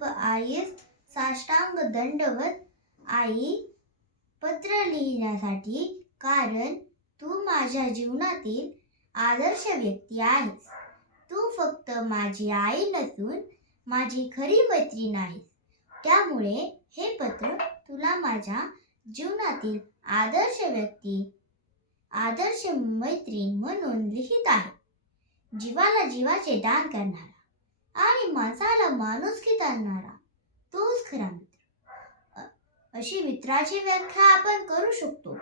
उर्फ आईस साष्टांग दंडवत आई पत्र लिहिण्यासाठी कारण तू माझ्या जीवनातील आदर्श व्यक्ती आहेस. तू फक्त माझी आई नसून माझी खरी मैत्रीण आहेस त्यामुळे हे पत्र तुला माझ्या जीवनातील आदर्श व्यक्ती आदर्श मैत्रीण म्हणून लिहित आहे. जीवाला जीवाचे दान करणारा आणि माणसाला माणुसकीत आणणारा तोच खरा मित्र. अशी मित्राची व्याख्या आपण करू शकतो.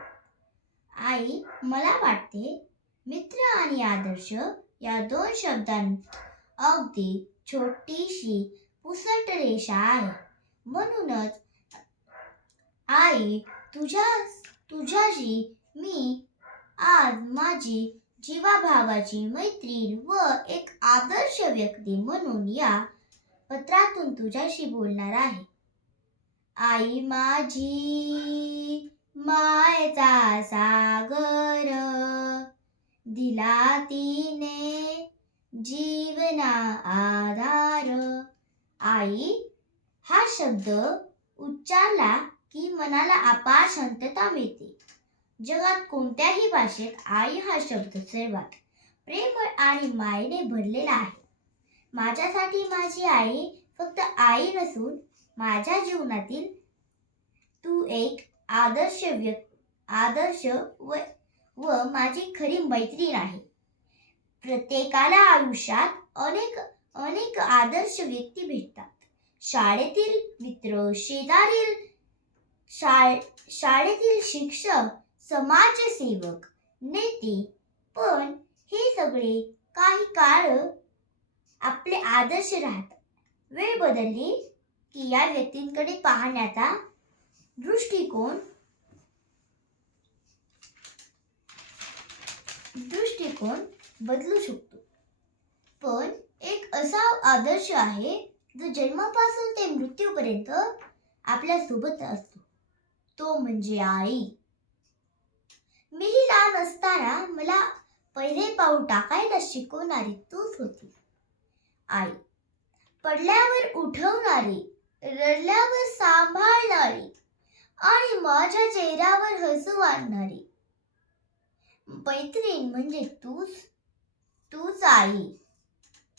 आई मला वाटते मित्र आणि आदर्श या दोन शब्दांत अगदी छोटीशी पुसट रेषा आहे. म्हणूनच आई तुझ्या तुझ्याशी मी आज माझी जीवाभावाची मैत्रीण व एक आदर्श व्यक्ती म्हणून या पत्रातून तुझ्याशी बोलणार आहे. आई माझी मायचा सागर दिला तिने जीवना आधार. आई हा शब्द उच्चारला की मनाला अपार शांतता मिळते. जगात कोणत्याही भाषेत आई हा शब्द सर्वात प्रेम आणि मायेने भरलेला आहे. माझ्यासाठी माझी आई फक्त आई नसून माझ्या जीवनातील तू एक आदर्श व्यक् आदर्श व व माझी खरी मैत्रीण आहे. प्रत्येकाला आयुष्यात अनेक अनेक आदर्श व्यक्ती भेटतात. शाळेतील मित्र शेजारील शाळ शाळेतील शिक्षक समाजसेवक नेते पण हे सगळे काही काळ आपले आदर्श राहतात. वेळ बदलली की या व्यक्तींकडे पाहण्याचा दृष्टिकोन दृष्टिकोन बदलू शकतो. पण एक असा आदर्श आहे जो जन्मापासून ते मृत्यूपर्यंत आपल्यासोबत असतो. तो म्हणजे आई. मीही लहान असताना मला पहिले पाऊल टाकायला शिकवणारी तूच होती. आई पडल्यावर उठवणारी रडल्यावर सांभाळणारी आणि माझ्या चेहऱ्यावर हसू आणणारी. मैत्रीण म्हणजे तूच तूच आई.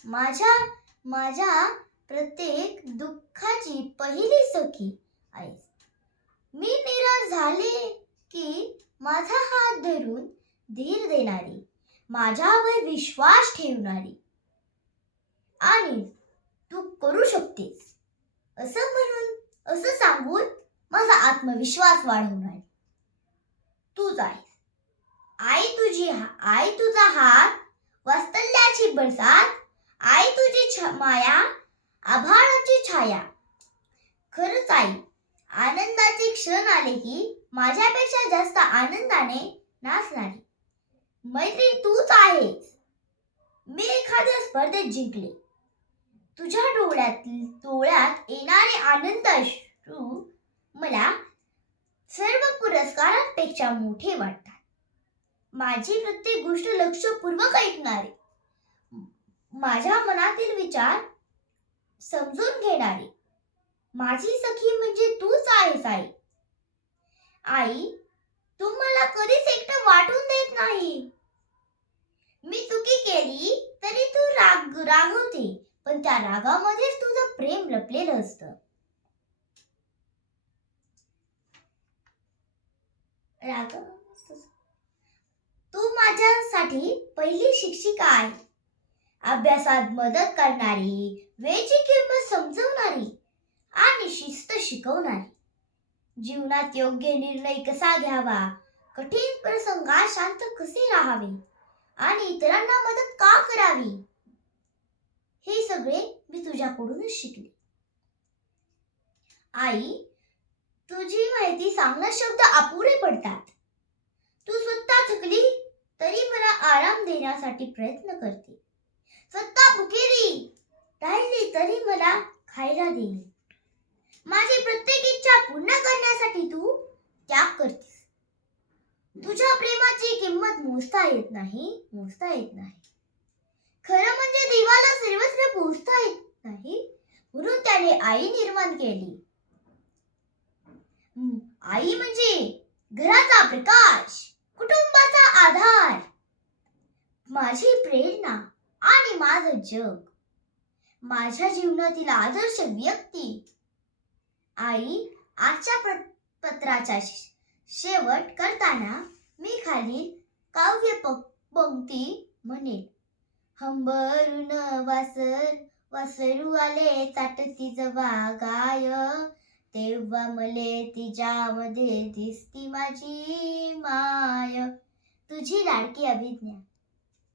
माझ्या माझ्या प्रत्येक दुःखाची पहिली सखी आई. मी निराश झाले की माझा हात धरून धीर देणारी माझ्यावर विश्वास ठेवणारी. आणि तू करू शकतेस. असं म्हणून असं सांगून माझा आत्मविश्वास वाढवणारी तूच आहेस आई तुझी आई तुझा हात वास्तल्याची बरसात आई तुझी माया आभाळाची छाया. खरंच आई आनंदाचे क्षण आले की माझ्यापेक्षा जास्त आनंदाने नाचणारी मैत्रीण तूच आहेस. मी एखाद्या स्पर्धेत जिंकले. तुझ्या डोळ्यात डोळ्यात येणारे आनंद अश्रू मला सर्व पुरस्कारांपेक्षा मोठे वाटतात. माझी प्रत्येक गोष्ट लक्षपूर्वक ऐकणारे माझ्या मनातील विचार समजून घेणारे. माझी सखी म्हणजे तूच आहेस आई. आई तू मला कधीच एकटं वाटून देत नाही. मी चुकी केली तरी तू राग रागवते पण त्या रागामध्येच तुझं प्रेम लपलेलं असतं. राग तू माझ्यासाठी पहिली शिक्षिका आहे. अभ्यासात मदत करणारी वेळची किंमत समजवणारी आणि शिस्त शिकवणारी. जीवनात योग्य निर्णय कसा घ्यावा? कठीण प्रसंगात शांत कसे राहावे? आणि इतरांना मदत का करावी? हे सगळे मी तुझ्याकडूनच शिकले. आई तुझी माहिती सांगणं शब्द अपुरे पडतात. तू स्वतः थकली तरी मला आराम देण्यासाठी प्रयत्न करते. स्वतः भुकेली राहिली तरी मला खायला देईल माझी प्रत्येक प्रेमाची मोजता येत नाही मोजता येत नाही. खरं म्हणजे देवाला सर्वत्र पोहोचता येत नाही म्हणून त्याने आई निर्माण केली. आई म्हणजे घराचा प्रकाश कुटुंबाचा आधार. माझी प्रेरणा आणि माझं जग. माझ्या जीवनातील आदर्श व्यक्ती. आई आजच्या पत्राचा शेवट करताना मी खालील काव्य पंक्ती म्हणेल हंबरून वासर वासरू आले चाटती जवा गाय. तेव्हा मले तिच्यामध्ये दिसती माझी माय. तुझी लाडकी अभिज्ञा.